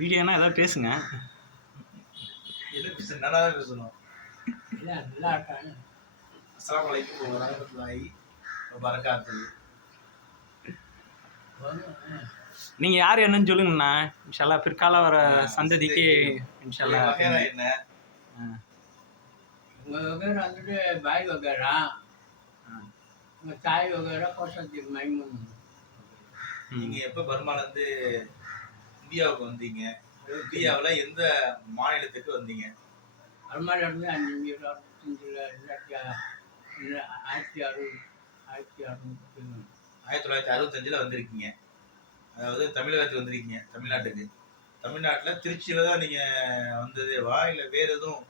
வீடியோனா ஏதாவது பேசுங்க. எது பேசணும்? நல்லா தான் பேசணும். அஸ்ஸலாமு அலைக்கும் வரஹ்மத்துல்லாஹி வபரகாத்துஹு. நீங்க யார் என்னன்னு சொல்லுங்கண்ணா. இன்ஷால்லா பிற்கால வர சந்ததிக்கு இன்ஷால்லா. வகைரா என்ன? உங்க வகைரா வந்துட்டு பாய் வகைரா, உங்க தாய் வகைரா கோசத்துக்கு மைமூன். நீங்க எப்ப பர்மால இருந்து இந்தியாவுக்கு வந்தீங்க? இந்தியாவுல எந்த மாநிலத்துக்கு வந்தீங்க? பர்மால இருந்து 1965 வந்திருக்கீங்க. அதாவது தமிழகத்துக்கு வந்திருக்கீங்க, தமிழ்நாட்டுக்கு. தமிழ்நாட்டுல திருச்சியில தான் நீங்க வந்ததேவா இல்ல வேற எதுவும்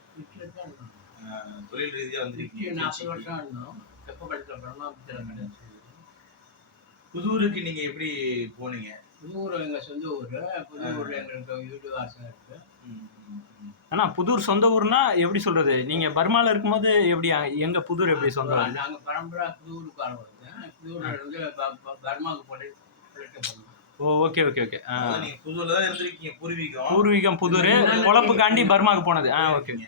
தொழில் ரீதியா வந்திருக்கீங்க? 40 வருஷம் இருந்தோம். தெப்பப்படுத்த பிரம்மாபுத்திரம். புதூருக்கு நீங்க எப்படி போனீங்க? புதூர் எங்க சொந்த ஊரு. புதூர்ல எங்களுக்கு வீடு வாசல் இருக்கு. ஆனா புதூர் சொந்த ஊர்னா எப்படி சொல்றது? நீங்க பர்மால இருக்கும்போது எப்படி எங்க புதூர் எப்படி சொந்த ஊர்? நாங்க பரம்பரா புதூருக்கு ஆரம்பிச்சோம். புதூர்ல இருந்து பர்மாவுக்கு போட்டு போனோம். ஓ, ஓகே ஓகே ஓகே. நீங்க புதூர்ல தான் இருந்திருக்கீங்க. பூர்வீகம் பூர்வீகம் புதூர், பொழப்புக்காண்டி பர்மாக்கு போனது. ஓகேங்க.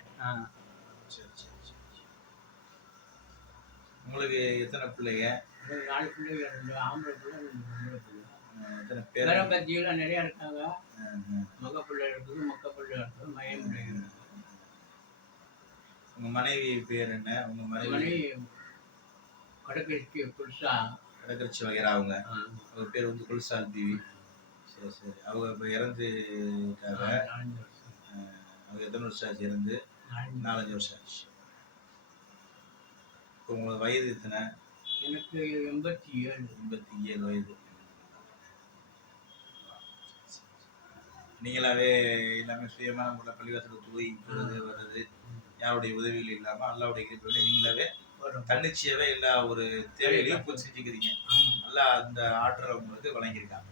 உங்களுக்கு எத்தனை பிள்ளைங்க? 4 பிள்ளைங்க, 2 ஆம்பளை பிள்ளை, 2 பொம்பளை பிள்ளை. எத்தனை பேர்? பேரம்பத்தியெல்லாம் நிறைய இருக்காங்க. மக பிள்ளை இருக்குது, மொக்க பிள்ளை இருக்குது, மயம் பிள்ளை இருக்குது. உங்க மனைவி பேர் என்ன? உங்க மனைவி கடற்கரைக்கு குல்சா. கடற்கரைச்சி வகைரா. அவங்க பேர் வந்து குல்சால் பிவி. சரி சரி. அவங்க இப்போ இறந்துட்டாங்க. அவங்க எத்தனை வருஷம் ஆச்சு இறந்து? 4-5 வருஷம் ஆச்சு. இப்போ உங்களுக்கு வயது எத்தனை? எனக்கு 87. 87 வயது. நீங்களாவே எல்லாமே சுயமான முறையில் பள்ளிவாசலுக்கு போய் போகிறது வர்றது, யாருடைய உதவிகள் இல்லாமல் அல்லாவுடைய கிருபையில நீங்களாவே தன்னிச்சையாவே எல்லா ஒரு தேவைகளையும் பூர்த்தி செஞ்சுக்கிறீங்க. நல்லா அந்த ஆற்றல் உங்களுக்கு வழங்கியிருக்காங்க.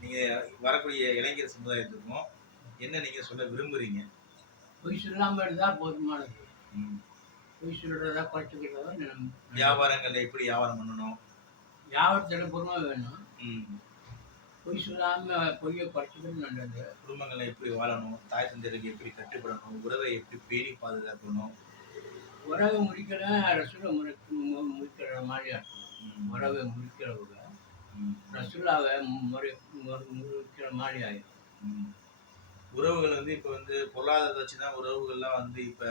நீங்க வரக்கூடிய இளைஞர் சமுதாயத்துக்கும் என்ன நீங்க சொல்ல விரும்புறீங்க? பொய் சொல்லாமல் இருந்தால் போதுமானது. பொய் சொல்றதா குறைச்சிக்கிறதா. வியாபாரங்கள்ல எப்படி வியாபாரம் பண்ணணும்? வியாபாரத்தில் பொறுமை வேணும். பொய் சொல்லாமல் பொய்யை குறைச்சிக்கிறது நல்லது. குடும்பங்களை எப்படி வாழணும்? தாய் தந்தையருக்கு எப்படி கட்டுப்படணும்? உறவை எப்படி பேணி பாதுகாக்கணும்? உறவை முடிக்கிற ரசூலை முடிக்கிற மாதிரி ஆகணும். உறவை முடிக்கிறவங்க ரசூலாவை முடிக்கிற மாதிரி ஆகிடும். உறவுகள் வந்து இப்போ வந்து பொருளாதாரத்தை வச்சு தான் உறவுகள்லாம் வந்து இப்போ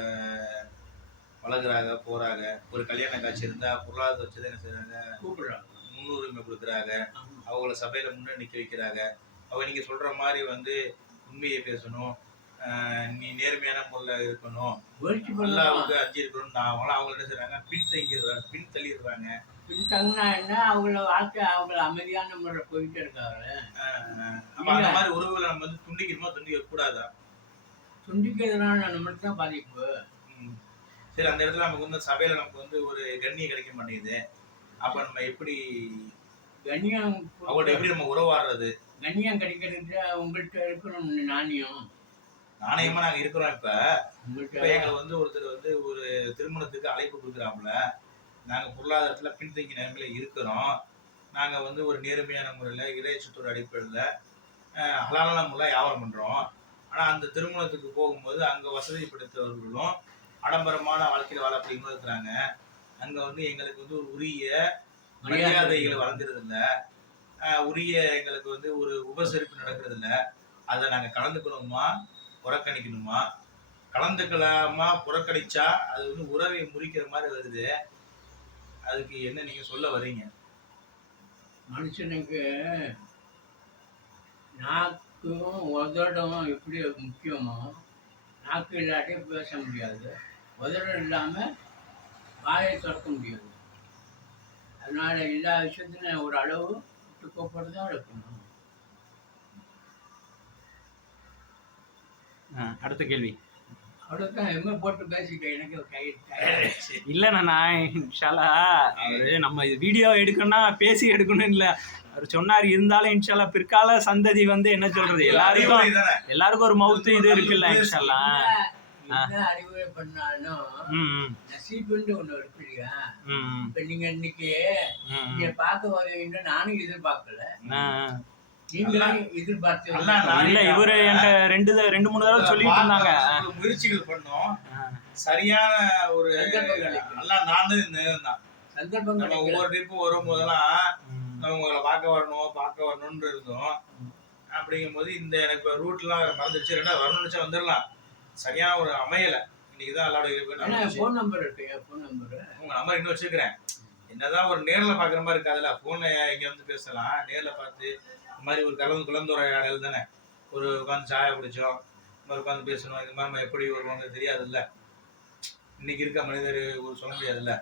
பழகுறாங்க, போகிறாங்க. ஒரு கல்யாண காட்சி இருந்தால் பொருளாதாரத்தை வச்சு தான் என்ன செய்கிறாங்க? கூப்பிடுறாங்க, முன்னுரிமை கொடுக்குறாங்க. அவங்கள சபையில் முன்னே நிற்க வைக்கிறாங்க. அவங்க நீங்கள் சொல்கிற மாதிரி வந்து உண்மையை பேசணும், நீ நேர்மையான முறையில் இருக்கணும், அல்லாஹ்வுக்கு அஞ்சி இருக்கணும். அவங்கள என்ன செய்கிறாங்க? பின் தள்ளிடுறாங்க. பின் தங்கினா என்ன? அவங்கள வாழ்க்கை அவங்கள அமைதியான முறையில் போயிட்டே இருக்காங்க. அப்போ அந்த மாதிரி உறவுகளை நம்ம வந்து துண்டிக்கணுமா துண்டிக்க கூடாதா? துண்டிக்கிறதுனால நம்மளுக்கு தான் பாதிப்பு. சரி, அந்த இடத்துல நமக்கு வந்து சபையில் நமக்கு வந்து ஒரு கண்ணியம் கிடைக்க மாட்டேங்குது. அப்போ நம்ம எப்படி கண்ணியம் அவங்கள்ட்ட எப்படி நம்ம உறவாடுறது? கண்ணியம் கிடைக்கிறதுக்கு உங்கள்கிட்ட இருக்கணும் நாணயம். நாணயமா நாங்கள் இருக்கிறோம். இப்போ எங்களை வந்து ஒருத்தர் வந்து ஒரு திருமணத்துக்கு அழைப்பு கொடுக்குறாப்புல. நாங்கள் பொருளாதாரத்தில் பின்தங்கி நிலைமையில இருக்கிறோம். நாங்கள் வந்து ஒரு நேர்மையான முறையில் இறையச்சத்தோட அடிப்படையில் ஹலாலான முறையில் வியாபாரம் பண்ணுறோம். ஆனால் அந்த திருமணத்துக்கு போகும்போது அங்கே வசதி படுத்தவர்களும் ஆடம்பரமான வாழ்க்கையில் வாழக்கூடியவங்களும் இருக்கிறாங்க. அங்கே வந்து எங்களுக்கு வந்து ஒரு உரிய மரியாதைகள் வழங்குறதில்ல, உரிய எங்களுக்கு வந்து ஒரு உபசரிப்பு நடக்கிறதில்ல. அதை நாங்கள் கலந்துக்கணுமா புறக்கணிக்கணுமா? கலந்துக்கலாமா புறக்கணிச்சா அது வந்து உறவை முறிக்கிற மாதிரி வருது. அதுக்கு என்ன நீங்க சொல்ல வர்றீங்க? மனுஷனுக்கு நாக்கும் உதடும் எப்படி முக்கியமோ, நாக்கு இல்லாட்டி பேச முடியாது, உதடம் இல்லாமல் வாயை திறக்க முடியாது. அதனால எல்லா விஷயத்துலையும் ஒரு அளவு விட்டுக்கோப்பட்டு தான் இருக்கணும். அடுத்த கேள்வி. அவ்வளோதான். எம்ஏ போட்டு பேசிட்டேன். எனக்கு இல்லைண்ணா, இன்ஷால்லா அவரு நம்ம வீடியோ எடுக்கணும்னா பேசி எடுக்கணும் இல்லை, அவர் சொன்னார். இருந்தாலும் இன்ஷால்லா பிற்கால சந்ததி வந்து என்ன சொல்றது, எல்லாருக்கும் ஒரு மவுத்து இது இருக்குல்ல. இன்ஷால்லா என்ன அறிவுரை பண்ணாலும் ம் ம் நசீப்புன்னு ஒண்ணு இருக்கு இல்லையா? ம் ம் இப்ப நீங்க இன்னைக்கு ம் நீங்க பார்க்க வருவீங்கன்னு நானும் எதிர்பார்க்கல. ஆ, நீங்களும் எதிர்பார்த்து எல்லாம் ஆ. இல்ல இவரு என்கிட்ட ரெண்டு மூணு தடவை சொல்லிட்டு இருந்தாங்க. ஒரு முயற்சிகள் பண்ணோம். சரியான ஒரு சந்தர்ப்பம் கிடைக்கும். எல்லாம் நான் தான் சந்தர்ப்பம் நம்ம கிடைக்கல. ஒவ்வொரு ட்ரிப்பு வரும்போதெல்லாம் ம். நம்ம உங்களை பார்க்க வரணும்னு இருந்தோம். அப்படிங்கும்போது இந்த எனக்கு ரூட்லாம் மறந்துடுச்சு. ரெண்டாவது வரணும்னு நினைச்சா வந்துடலாம். சரியான ஒரு அமையல. இன்னைக்கு தான் எல்லாரோட ஏன்னா ஃபோன் நம்பர் இருக்கு, ஃபோன் நம்பர். உங்க நம்பர் இன்னும் வச்சிருக்கிறேன். என்னதான் ஒரு நேர்ல பாக்குற மாதிரி இருக்காதுல்ல. போன்ல இங்க வந்து பேசலாம். நேர்ல பார்த்து இந்த மாதிரி ஒரு கலந்துரையாடல் தானே. ஒரு உட்காந்து சாயா குடிச்சோம், உட்காந்து பேசணும். இந்த மாதிரி நம்ம எப்படி வருவாங்க தெரியாதுல்ல. இன்னைக்கு இருக்க மனிதர் ஒரு சொல்ல முடியாதுல்ல.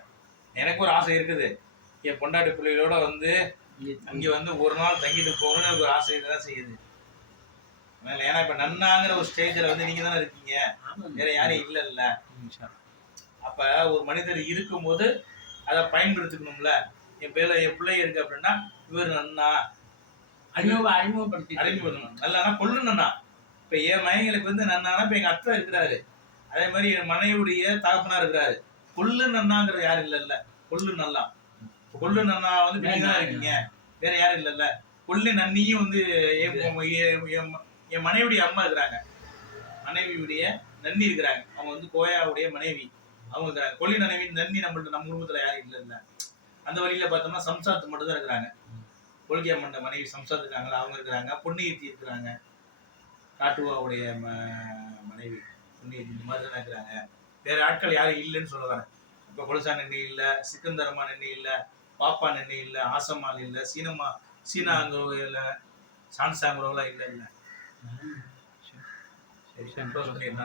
எனக்கு ஒரு ஆசை இருக்குது. என் பொண்டாட்டி பிள்ளைகளோட வந்து இங்க வந்து ஒரு நாள் தங்கிட்டு போகணும்னு எனக்கு ஒரு ஆசை தான் செய்யுது. ஏன்னா இப்ப நன்னாங்கிற ஒரு ஸ்டேஜ்ல வந்து நீங்க தானே இருக்கீங்க, வேற யாரும் இல்ல. அப்ப ஒரு மனிதர் இருக்கும்போது அதை பயன்படுத்திக்கணும்ல. என் பிள்ளை இருக்கு அப்படின்னா இவர் நன்னா அறிமுகப்படுத்தணும். நல்லானா கொள்ளு நன்னா. இப்ப என் மனைவிகளுக்கு வந்து நன்னானா இப்ப எங்க அத்தை இருக்கிறாரு, அதே மாதிரி என் மனைவியுடைய தகப்பனா இருக்கிறாரு. கொள்ளு நன்னாங்கிறது யாரும் இல்ல. கொள்ளு நல்லா, கொள்ளு நன்னா வந்து நீங்க தான் இருக்கீங்க, வேற யாரும் இல்ல. கொள்ளு நன்னியும் வந்து என் மனைவியுடைய அம்மா இருக்கிறாங்க, மனைவியுடைய நன்னி இருக்கிறாங்க. அவங்க வந்து கோயாவுடைய மனைவி அவங்க இருக்கிறாங்க. கொள்ளி நன்னி நம்ம குடும்பத்துல யாரும் இல்ல. அந்த வழியில பார்த்தோம்னா சம்சாரத்து மட்டும் தான் இருக்கிறாங்க. கொள்கையா மண்ட மனைவி சம்சாரத்து இருக்காங்களா, அவங்க இருக்கிறாங்க. பொன்னியத்தி இருக்கிறாங்க, காட்டுவாவுடைய மனைவி பொன்னியத்தி, இந்த மாதிரி தான் இருக்கிறாங்க. வேற ஆட்கள் யாரும் இல்லைன்னு சொல்ல வரேன். இப்ப கொலுசா நன்னி இல்ல, சிக்கந்தரமா நன்னி இல்ல, பாப்பா நன்னி இல்ல, ஆசம்மாள் இல்ல, சீனா அங்க இல்ல, சான்சாங்குறவெல்லாம் இல்ல. சரி சரி